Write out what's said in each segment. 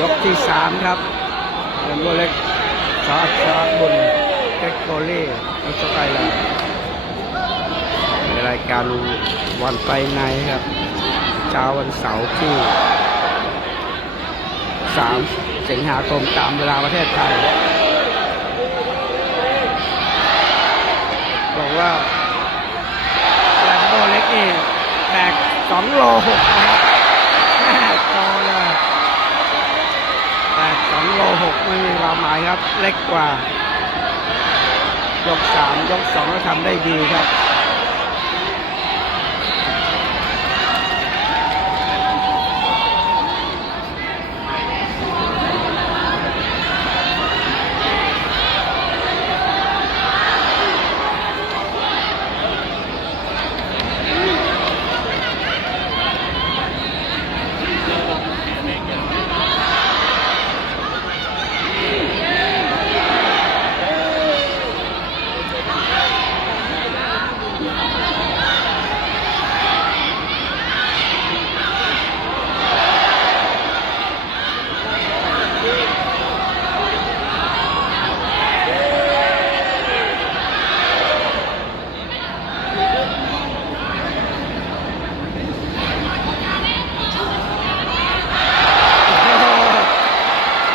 ยกที่สามครับเอ็มโบเล็กสาชาบุญเทคโนเล่อิสไตแลนด์ในรายการวันไปในครับเช้าวันเสาร์ที่3สิงหาคมตามเวลาประเทศไทย บอกว่าแลมโบเล็กนี่แบก2โล6นะครับแม่โตเลยแบก2โล6ไม่มีความหมายครับ เล็กกว่า ยกสามยกสองก็ทำได้ดีครับ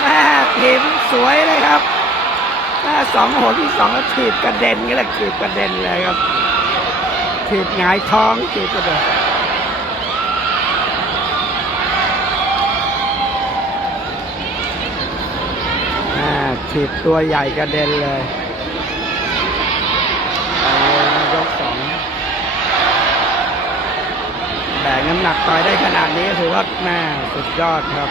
แม่ทีม สวยเลยครับสองหนที่สองก็ถีบกระเด็นก็เลยถีบกระเด็นเลยครับถีบหงายท้องถีบกระเด็นถีบตัวใหญ่กระเด็นเลยยกสองแบกน้ำหนักต่อยได้ขนาดนี้ถือว่าแม่สุดยอดครับ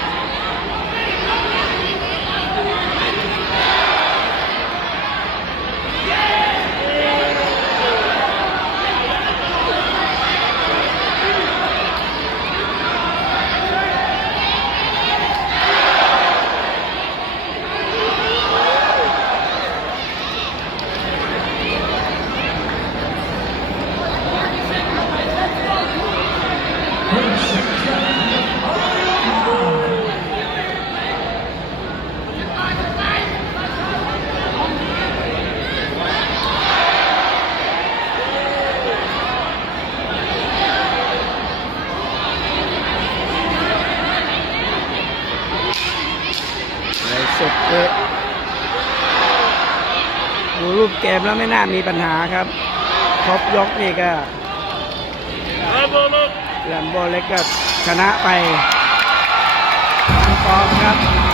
สดเลยดูรูปเกมแล้วไม่น่ามีปัญหาครับท็อปยกนี่ก็แลมโบเล็กก็ชนะไปฟอร์มครับ